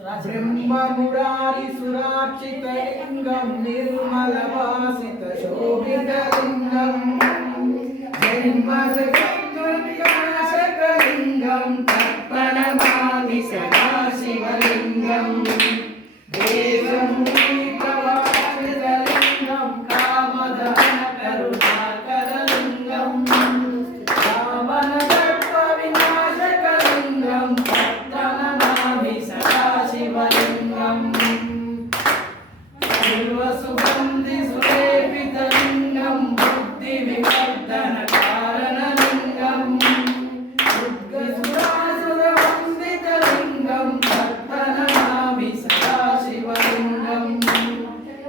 ब्रह्ममुरारी सुरार्चितलिङ्गं निर्मलवासितशोभितलिङ्गं जन्मजगद्विनाशकलिङ्गं तत्परमामि सदा शिवलिङ्गं देवं प्रवासितलिङ्गं कामदहनकरुणाकरलिङ्गं कामनगर्भविनाशकलिङ्गं तत्प्रणमामि सदा शिवलिङ्गं सर्वसुगन्धिसुलेपितलिङ्गं बुद्धिविवर्धनकारणलिङ्गं दुर्गसुरासुरवन्दितलिङ्गं तत्प्रणमामि सदा शिवलिङ्गं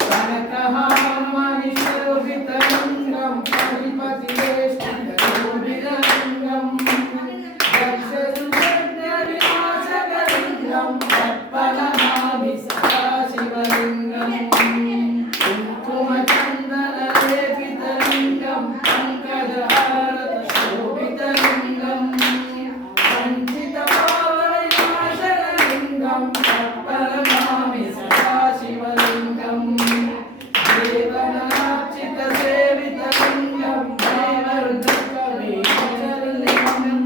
कनकहारमणिशोभितलिङ्गं परिपतिवेष्टितशोभितलिङ्गं दक्षसुयज्ञविनाशकलिङ्गं तत्प्रणमामि सदा शिवलिङ्गं कुङ्कुमचन्दनलेपितलिङ्गं पङ्कजहारतशोभितलिङ्गं वञ्चितपावनविनाशकलिङ्गं तत्प्रणमामि सदा शिवलिङ्गं देवनार्चितसेवितलिङ्गं देवरुद्रकवीशलिङ्गं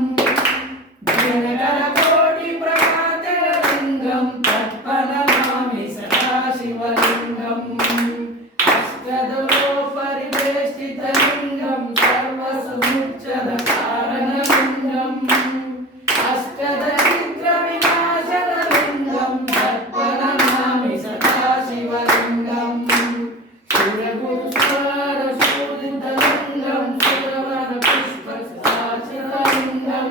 दिनकरकोटिप्रभातिलिङ्गं तत्प्रणमामि सदा शिवलिङ्गं अष्टदलोपरिवेष्टितलिङ्गं सर्वसमुच्चदकारणलिङ्गं अष्टदरिद्रविनाशनलिङ्गं तत्प्रणमामि सदा शिवलिङ्गं सुरगुरुस्वरशोभितलिङ्गं सुरवरपुष्पसाचितलिङ्गं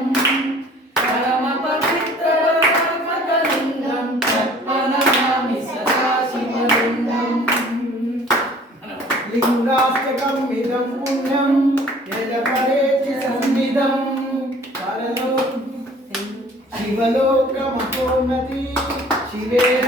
परमपवित्रवरात्मकलिङ्गं तत्प्रणमामि सदा शिवलिङ्गं लिङ्गाष्टकम् इदं पुण्यं यजपरेति संविदं परलोक शिवलोकमहोन्नति शिवेन